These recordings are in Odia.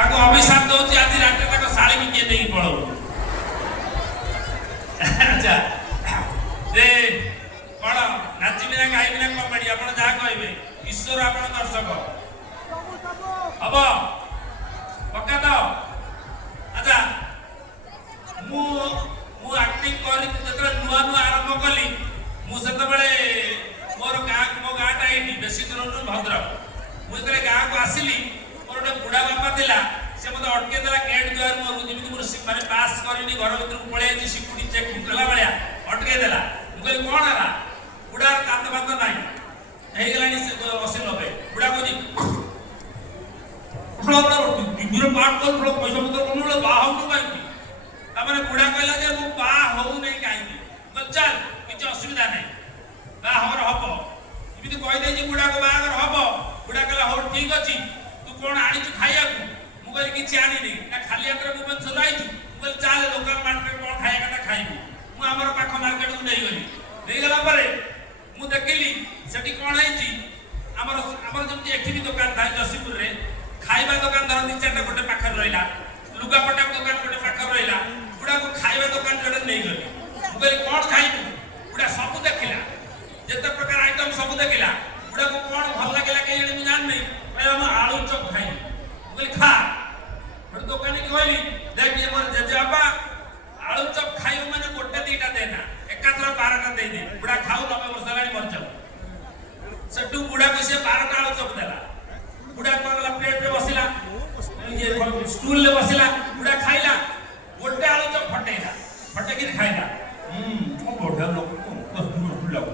ତାକୁ ଅଭିଶାପ ଦଉଛି ଆଜି ରାତିରେ ତାଙ୍କ ଶାଳୀକି କିଏ ନେଇକି ପଳଉ। ଆଚ୍ଛା ଯେ କଣ ନାଚିବି ନା ଗାଇବି ନା କମେଡି ଆପଣ ଯାହା କହିବେ, ଈଶ୍ୱର ଆପଣ ଦର୍ଶକ ହବ ପକ୍କା ତ। ଆଚ୍ଛା ମୁଁ ଆକ୍ଟିଂ କରି ଯେତେବେଳେ ନୂଆ ନୂଆ ଆରମ୍ଭ କଲି, ମୁଁ ସେତେବେଳେ ମୋ ଗାଁଟା ଏଇଠି ବେଶୀ ଦୂର ନୁହେଁ ଭଦ୍ରକ। ମୁଁ ଯେତେବେଳେ ଗାଁକୁ ଆସିଲି ମୋର ଗୋଟେ ବୁଢା ବାପା ଥିଲା, ସେ ମୋତେ ଅଟକେଇ ଦେଲା ଗେଟ୍ ଦୁଆର ମୋର, ଯେମିତି ମୋର ମାନେ ପାସ୍ କରିନି ଘର ଭିତରକୁ ପଳେଇ ଯାଇଛି ସିକ୍ୟୁରିଟି ଚେକିଂ କଲା ଭଳିଆ ଅଟକେଇ ଦେଲା। ମୁଁ କହିଲି କଣ ହେଲା? ବୁଢାର ଦାନ୍ତ ଫାନ୍ତ ନାହିଁ, ହେଇଗଲାଣି 80-90। ବୁଢା କହୁଛି ଟିଭିର ପାଠ କରୁ ପଇସା ପତ୍ର କମୁଳେ ବାହା ହଉନୁ କାହିଁକି? ତାମାନେ ବୁଢା କହିଲା ଯେ ମୁଁ ବାହା ହଉନାହିଁ କାହିଁକି? ଚାଲ କିଛି ଅସୁବିଧା ନାହିଁ, ବାହାଘର ହବ। ଏମିତି କହିଦେଇଛି ବୁଢାକୁ ବାହାଘର ହବ। ବୁଢା କହିଲା ହଉ ଠିକ ଅଛି, ତୁ କଣ ଆଣିଛୁ ଖାଇବାକୁ? ମୁଁ କହିଲି କିଛି ଆଣିନି। ନା ଖାଲି ହାତରେ ଭୁବନେଶ୍ୱର ଆଇଛୁ? ମୁଁ କହିଲି ଚାଲେ ଲୋକାଲ ମାର୍କେଟ କଣ ଖାଇବା କଥା ଖାଇବୁ। ମୁଁ ଆମର ପାଖ ମାର୍କେଟକୁ ନେଇଗଲି। ନେଇଗଲା ପରେ ମୁଁ ଦେଖିଲି ସେଠି କଣ ହେଇଛି, ଆମର ଯେମିତି ଏଠି ବି ଦୋକାନ ଥାଏ ଯଶୀପୁରରେ, ଖାଇବା ଦୋକାନ ଧର 2-4ଟା ଗୋଟେ ପାଖରେ ରହିଲା, ଲୁଗାପଟା ଦୋକାନ ଗୋଟେ ପାଖରେ ରହିଲା। ବୁଢାକୁ ଖାଇବା ଦୋକାନ ଯୋଉଟା ନେଇଗଲି। ମୁଁ କହିଲି କଣ ଖାଇବୁ? ବୁଢା ସବୁ ଦେଖିଲା, ଯେତେ ପ୍ରକାର ଆଇଟମ ସବୁ ଦେଖିଲା। ବୁଢାକୁ କଣ ଭଲ ଲାଗିଲା କେଜାଣି ମୁଁ ଜାଣିନି, କହିଲା ମୁଁ ଆଳୁ ଚପ୍ ଖାଇବି। ମୁଁ କହିଲି ଖା। ଗୋଟେ ଦୋକାନୀ କହିଲି ଦେଖ ଇଏ ମୋର ଜେଜେବାପା, ଆଳୁ ଚପ୍ ଖାଇବୁ ମାନେ 1-2ଟା ଦେନା, ଏକାଥର 12ଟା ଦେଇଦେ। ବୁଢା ଖାଉ 90 ବର୍ଷ ହେଲାଣି ମରିଯାଉ। ସେଠୁ ବୁଢାକୁ ସେ 12ଟା ଆଳୁ ଚପ୍ ଦେଲା। ବୁଢା କଣ କଲା, ପ୍ଲେଟରେ ବସିଲା, ଷ୍ଟୁଲରେ ବସିଲା, ବୁଢା ଖାଇଲା। ଗୋଟେ ଆଳୁ ଚପ୍ ଫଟେଇଲା, ଫଟେଇକିରି ଖାଇଲା। ବଢିଆ ଲୋକ ଲାଗୁ।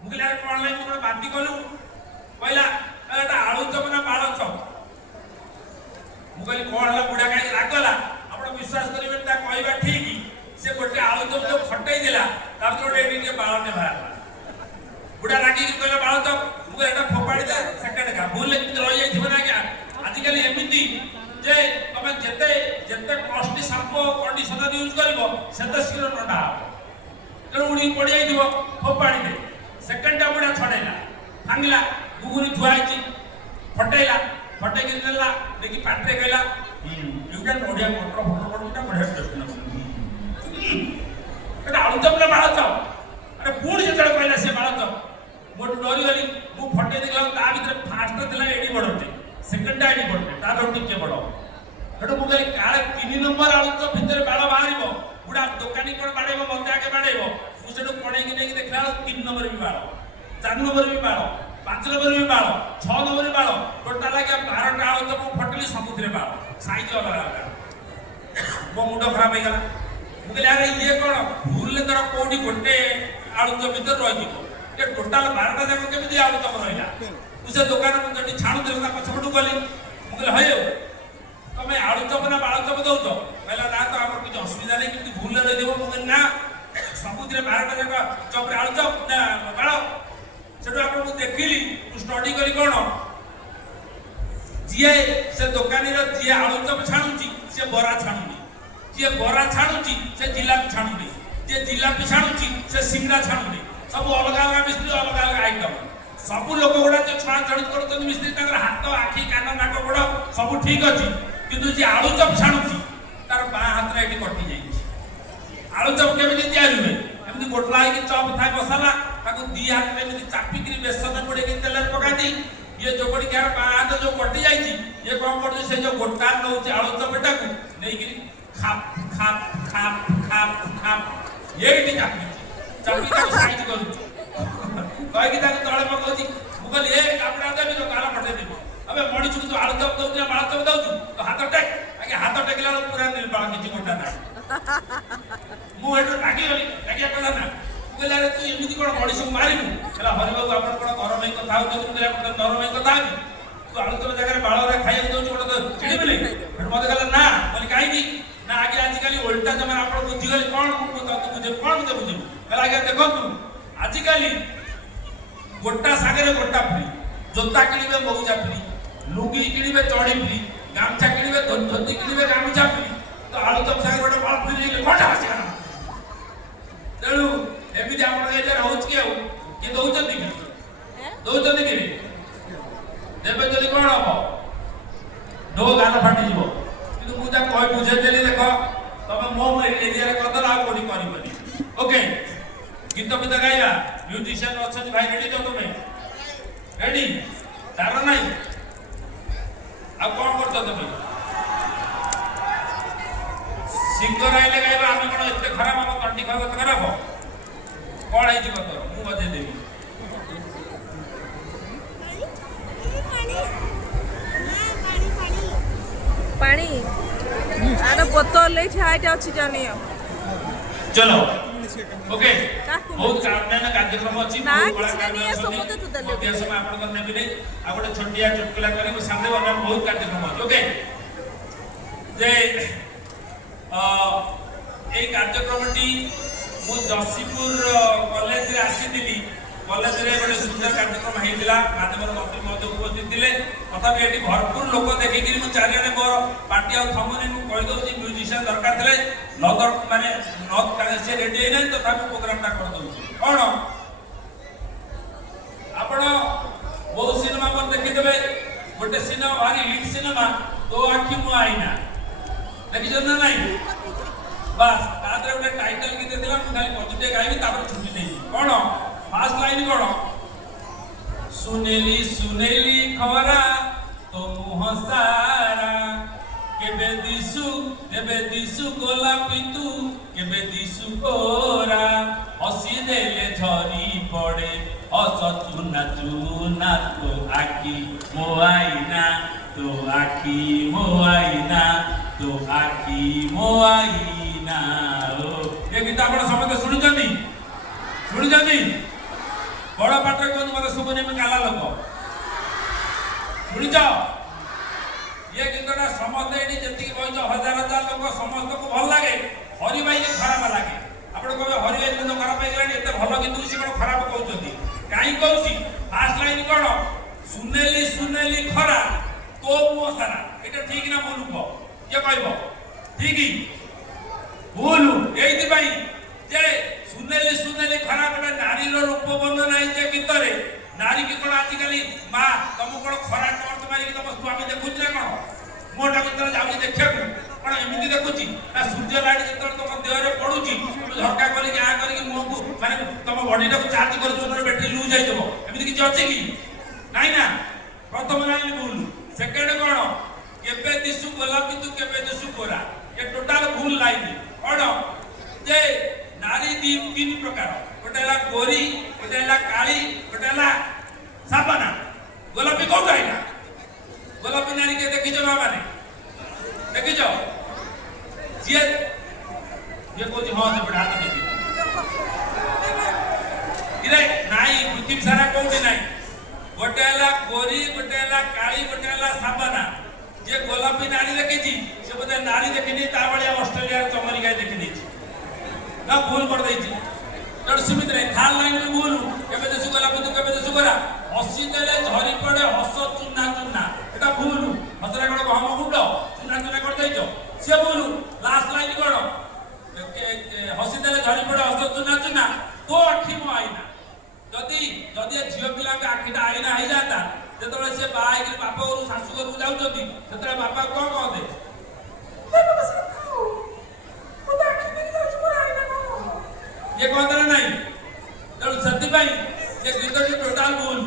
ମୁଁ କହିଲି ଆରେ କଣ ଲାଗି କଣ ବାନ୍ତି କଲୁ? କହିଲା ଏଟା ଆଳୁ ଚପ୍ ନା ବାଳ ଚପ୍? ମୁଁ କହିଲି କଣ ହେଲା? ବୁଢା କାହିଁକି ରାଗଲା? ଆପଣ ବିଶ୍ୱାସ କରିବେନି ତା କହିବା ଠିକ। ସେ ଗୋଟେ ଆଳୁ ଚପ୍ ଯୋଉ ଫଟେଇ ଦେଲା, ତା ଭିତରେ ଗୋଟେ ଏଠି ଟିକେ ବାଳଟେ ବାହାରିଲା। ବୁଢା ରାଗିକି କହିଲା ବାଳ ଚପ୍। ମୁଁ କହିଲି ଏଟା ଫୋପାଡ଼ି ଦେ, ସେକେଣ୍ଡ ଖା। ଭୁଲରେ କିନ୍ତୁ ରହିଯାଇଥିବ ନା ଆଜ୍ଞା। ଆଜିକାଲି ଏମିତି ଯେ ତମେ ଯେତେ କଷ୍ଟଲି ସାମ୍ପୋ କଣ୍ଡିସନର ୟୁଜ କରିବ ସେତେ ଶୀଘ୍ର ନଣ୍ଡା ହବ। ତେଣୁ ଉଡ଼ିକି ପଡ଼ିଯାଇଥିବ, ଫୋପାଡ଼ି ଦେ। ସେକେଣ୍ଡଟା ବୁଢା ଛଡ଼େଇଲା, ଭାଙ୍ଗିଲା, ଗୁଗୁନି ଥୁଆ ହେଇଛି, ଫଟେଇଲା, ଫଟେଇକି ନେଲା, ଦେଖି ପାଟିରେ କହିଲା ଏଇଟା ବଢିଆ ମଟର ଫଟର ପଡୁଛି, ବଢିଆ ଟେଷ୍ଟ ଲାଗୁଛି। ଏଟା ଆଳୁ ଚପ୍ ନା ବାଳ ଚପ୍? ଆରେ ପୁଣି ଯେତେବେଳେ କହିଲା ସେ ବାଳ ଚପ୍, ମୋଠୁ ଡରିଗଲି। ମୁଁ ଫଟେଇ ଦେଖିଲା ତା ଭିତରେ ଫାଷ୍ଟ ଥିଲା ଏଡି ବଡଟେ, ସେକେଣ୍ଡଟା ଏଡି ବଡଟେ, ତାଠୁ ଟିକେ ବଡ। ସେଠୁ ମୁଁ କହିଲି କାଳେ 3 ନମ୍ବର ଆଳୁ ଚପ୍ ଭିତରେ ବାଳ ବାହାରିବ। ବୁଢା ଦୋକାନୀ କଣ ବାଡେଇବ, ମତେ ଆଗେ ବାଡେଇବ। ମୁଁ ସେଠୁ କଣେଇକି ନେଇକି ଦେଖିଲା ବେଳକୁ 3 ନମ୍ବର ବି ବାଳ, 4 ନମ୍ବର ବି ବାଳ, 5 ନମ୍ବର ବି ବାଳ, 6 ନମ୍ବର ବି ବାଳ। ଟୋଟାଲ ଆଜ୍ଞା 12ଟା ଆଳୁ ଚପ୍ ଫଟେଇଲି, ସବୁଥିରେ ବାଳ, ସାଇଜ ଅଲଗା ଅଲଗା। ମୋ ମୁଣ୍ଡ ଖରାପ ହେଇଗଲା। ମୁଁ କହିଲି ଆରେ ଇଏ କଣ ଭୁଲରେ ଧର କୋଉଠି ଗୋଟେ ଆଳୁ ଚପ୍ ଭିତରେ ରହିଯିବ, ଏ ଟୋଟାଲ 12ଟା ଯାକ କେମିତି ଆଳୁ ଚପ୍ ରହିଲା? ମୁଁ ସେ ଦୋକାନକୁ ଯୋଉଠି ଛାଣୁଥିଲି ତା ପଛପଟୁ ଗଲି। ମୁଁ କହିଲି ହଇ ତମେ ଆଳୁ ଚପ୍ ନା ବାଳ ଚପ୍ ଦଉଛ? କହିଲା ନା ତ ଆମର କିଛି ଅସୁବିଧା ନାହିଁ, କିନ୍ତୁ ଭୁଲରେ ରହିଯିବ। ମୁଁ କହିଲି ନା, ସବୁଥିରେ 12ଟା ଯାକ ଚପ୍ରେ ଆଳୁ ଚପ୍ ନା ବାଳ? ସେଠୁ ଆପଣଙ୍କୁ ଦେଖିଲି, ମୁଁ ଷ୍ଟଡି କଲି କଣ, ଯିଏ ସେ ଦୋକାନୀର ଯିଏ ଆଳୁ ଚପ୍ ଛାଣୁଛି ସେ ବରା ଛାଣୁନି, ଯିଏ ବରା ଛାଣୁଛି ସେ ଜିଲାପି ଛାଣୁନି, ଯିଏ ଜିଲାପି ଛାଣୁଛି ସେ ସିଙ୍ଗଡ଼ା ଛାଣୁନି। ସବୁ ଅଲଗା ଅଲଗା ମିସ୍ତ୍ରୀ, ଅଲଗା ଅଲଗା ଆଇଟମ୍। ସବୁ ଲୋକ ଗୁଡା ଯୋଉ ଛଣାଛଣି କରୁଛନ୍ତି ମିସ୍ତ୍ରୀ, ତାଙ୍କର ହାତ, ଆଖି, କାନ, ନାକ, ଗୋଡ ସବୁ ଠିକ ଅଛି, କିନ୍ତୁ ଯିଏ ଆଳୁ ଚପ୍ ଛାଣୁଛି ତାର ବାଁ ହାତରେ ଏଠି କଟି ଯାଇଛି। ଆଳୁ ଚପ୍ କେମିତି ତିଆରି ହୁଏ? ଏମିତି ଗୋଟଲା ହେଇକି ଚପ୍ ଥାଏ ମସଲା, ତାକୁ 2 ହାତରେ ଏମିତି ଚାପିକିରି ବେସନ ବୁଡେଇକି ତେଲରେ ପକାନ୍ତି। ଇଏ ଯୋଗଡି କାହାର ବାଁ ହାତ ଯୋଉ କଟି ଯାଇଛି, ଇଏ କଣ କରୁଛି, ସେ ଯୋଉ ଗୋଟା ନଉଛି ଆଳୁ ଚପଟାକୁ ନେଇକିରି ଖାପ ଖାପ ଖାପ ଖାପ ଖାପ ଏଇଠି ଚାପିଛି, ଚାପି ତାକୁ ସାଇଜ କରୁଛି, କହିକି ତାକୁ ତଳେ ପକଉଛି। ମୁଁ କହିଲି ଏ କାପଡ଼ା ଦେବି ତ କାଳ ପଠେଇଦେବି। ଏବେ ମଣିଷକୁ ତୁ ଆଳୁ ଚପ୍ ଦଉଛୁ ନା ବାଳ ଚପ୍ ଦଉଛୁ? ତ ହାତ ଟେକ୍। ଆଜ୍ଞା ହାତ ଟେକିଲା ବେଳକୁ ପୁରା ନିର୍ବାଳ, କିଛି ଗୋଟା ନାହିଁ। ମୁଁ ଏଠୁ ରାଗିଗଲି, ରାଗିବା କଥା ନା। ମୁଁ କହିଲି ଆରେ ତୁ ଏମିତି କଣ ମଣିଷକୁ ମାରିବୁ? ହେଲା ହରିବାବୁ ଆପଣ କଣ ନରମ ହେଇ କଥା ହଉଛନ୍ତି? ମୁଁ କହିଲି ନରମ ହେଇ କଥା ହେବି? ତୁ ଆଳୁ ଚପ୍ ଜାଗାରେ ବାଳରେ ଖାଇବାକୁ ଦଉଛୁ, ଗୋଟେ ଚିଡ଼ିବିନି? ସେଠୁ ମତେ କହିଲା ନା। କହିଲି କାହିଁକି? ନା ଆଜ୍ଞା ଆଜିକାଲି ଓଲଟା ଜମାନା, ଆପଣ ବୁଝିଗଲେ କଣ? ମୁଁ ତତେ ବୁଝେଇବି କଣ? ମତେ ବୁଝିବୁ? କହିଲା ଆଜ୍ଞା ଦେଖନ୍ତୁ ଆଜିକାଲି ଗୋଟା ସାଗରେ ଗୋଟା ଫ୍ରି, ଜୋତା କିଣିବେ ମଉଜା ଫ୍ରି, ଲୁଙ୍ଗି କିଣିବେ ଚଢି ଫ୍ରି, ଗାମଛା କିଣିବେ ଧୋତି କିଣିବେ ଗାମୁଛା ଫ୍ରି, ତ ଆଳୁ ଚପ୍ ସାଗରେ ଗୋଟେ ବାଳ ଫ୍ରି ହେଇଗଲେ କଣଟା ଆସିଗଲା? ତେଣୁ ଏମିତି ଆମର ଏରିଆରେ ହଉଛି କି? ଆଉ କିଏ ଦଉଛନ୍ତି କି? ଦଉଛନ୍ତି କି? ଦେବେ ଏବେ ଯଦି କଣ ହବ ଡୋ ଗାଲ ଫାଟିଯିବ କିନ୍ତୁ ମୁଁ ତାକୁ କହି ବୁଝେଇଦେଲି ଦେଖ ତମେ ମୋ ଏରିଆରେ କରିଦେଲ ଆଉ କୋଉଠି କରିବନି ଓକେ ଗୀତ ଫୀତ ଗାଇବା ମ୍ୟୁଜିସିଆନ ଅଛନ୍ତି ଭାଇ ରେଡି ତ ତମେ ରେଡି ତାର ନାହିଁ ଆଉ କଣ କରୁଛ ତମେ ସିଙ୍ଗର ଆଇଲେ ଗାଇବା ଆମେ କଣ ଏତେ ଖରାପ ଆମ ତଣ୍ଟି ଖରାପ ଖରାପ କଣ ହେଇଯିବ ତୋର ମୁଁ ବଜେଇଦେବି पानी आरो बोतल ले छाइट अछि जानियो चलो ओके बहुत कामना कार्यक्रम अछि बहुत बड़ा कार्यक्रम अछि समुद्र तो दले ओके समय आपण को नेबि नै आ गोटे छोटिया चुटकुला करी सामने वाला बहुत कार्यक्रम अछि ओके जे ए कार्यक्रमटी मु जसीपुर कॉलेज रे आसीतिली कॉलेज रे गोटे सुंदर कार्यक्रम हेतिला माध्यम मंत्री महोदय उपस्थित थिले तथापि एटी भरपूर लोक देखिकि मु चारियाडे मोर पार्टी आ थमुनी मु कहि दउची म्यूजिशियन दरकार थिले नदर माने नद काले से रेडी नै तथापि प्रोग्राम ता कर दउची कोन आपण बहुत सिनेमा पर देखि देबे गोटे सिनेमा भारी हिट सिनेमा तो आखी मु आईना देखि जन नै बस तादरे गोटे टाइटल गीत दिला मु खाली पजिटे गाइबी तापर छुट्टी नै कोन फास्ट लाइन कोन सुनेली सुनेली खबरा तो मुह सारा केबे दिसु गोलापी तू केबे दिसु कोरा हसी देले झरी पड़े हस चुना चुना तो आखी मो आईना तो आखी मो आईना तो आखी मो आईना ओ ये गीत आपण समस्त सुनिजनी बड़ा पाटे को मत सुबने में काला लोक सुनिच ये गीतटा समस्त एटी जति बइज हजार हजार लोक समस्त को भल लागे हरि भाई के खराब लागे आपण कहबे हरि भाई तो खराब लागलानी एते भल गीत से कोन खराब कहउछथि काई कहउछि फास्ट लाइन कोन सुनेली सुनेली खरा तो मो सारा एटा ठीक ना बोलू को के कहबो ठीक ही बोलू एइति भाई जे सुनेली सुनेली खरा गोटे नारी रूप बंध नहीं जे गीत नारी की कौन आजिकल माँ तुम कौन खरा टर्च मारिक तुम स्वामी देखुच ना कौन मोटा भर जाऊँगी देखा कौन एमती देखुची ना सूर्य लाइट जो तुम देह पड़ुची झटका करके आ करके मुह को माने तुम बॉडी टाक चार्ज कर बैटेरी लूज जाइए एमती किसी अच्छे कि नाई ना प्रथम लाइन भूल सेकेंड कौन केबे दिसु गोलापी तू केबे दिसु गोरा ये टोटाल भूल लाइन कौन जे नारी तीन प्रकार गोटे है गोरी गोटे है काली गोटे है साबना गोलापी कौन आईना गोलापी नारी के देखी माँ मैंने देखी जी ये कौन हाँ से हाथ देखी इरे नाई पृथ्वी सारा कौटी नाई गोटे है गोरी गोटे है काली गोटे है साबना जे गोलापी नारी देखी से बोधे नारी देखी ता भाया ऑस्ट्रेलिया चमरी गाय देखी ना भूल कर देछि तड़ सीमित रे थाल लाइन में भूल केबे देसु गला बिंदु केबे देसु गरा हसी देले झरी पड़े हस चुना चुना एटा भूल हसरा कोन गहम गुंड चुना चुना कर दैछो से भूल लास्ट लाइन कोन हसी देले झरी पड़े हस चुना चुना तो आखी मो आईना जदी झियो पिला के आखीटा आईना हो जाता जेतबे से बाई के बाप घर सासु घर जाउछथि सेतबे बापा कोन कहते ये कहते नहीं तेणु से गीत टोटाल भूल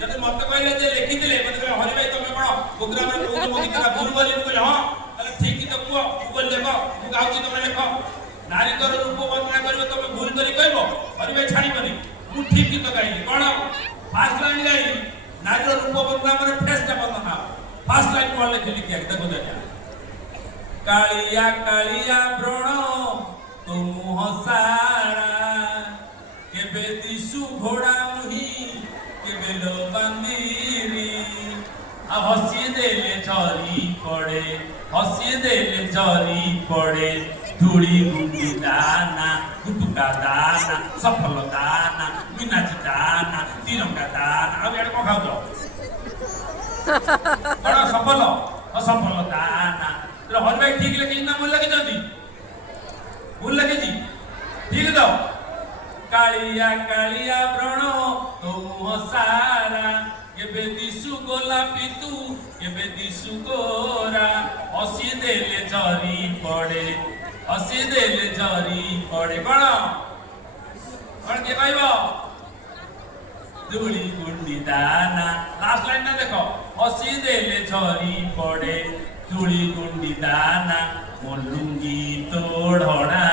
जब मत कहले लिखी थे मत हरि भाई तुम कौन प्रोग्राम में कौन मो गीत भूल बोली मुझे हाँ ठीक गीत कह मुझे देख मुझे गाँव तुम लेख नारी रूप वर्णना कर तुम भूल कर कह हरि भाई छाड़बनी मुझे ठीक गीत गाइली कौन फास्ट लाइन गाइली नारी रूप वर्णना मैंने फ्रेशटा वर्णना फास्ट लाइन कौन लिखी लिखिया देखो देखा कालिया कालिया व्रण तो मुह सारा केबे दिसु घोड़ा मुही केबे लो बंदीरी आ हसी देले झरी पड़े धूड़ी गुंडी दाना गुटुका दाना सफल दाना मीनाची दाना तिरंगा दाना अब यार को खाऊ बड़ा सफल असफल दाना तो हर भाई ठीक लगे ना बोल लगे जल्दी भूल लगे जी ठीक तो कालिया कालिया व्रण तो मुह सारा केबे दिसु গোলাপি তু কেবে দিশু গোরা হসি দেলে ঝরি পড়ে হসি দেলে ঝরি পড়ে কোন কে কইব ধুলি গুন্ডি দানা লাস্ট লাইনটা দেখো হসি দেলে ঝরি পড়ে ধুলি গুন্ডি দানা মোর লুঙ্গি তোড়না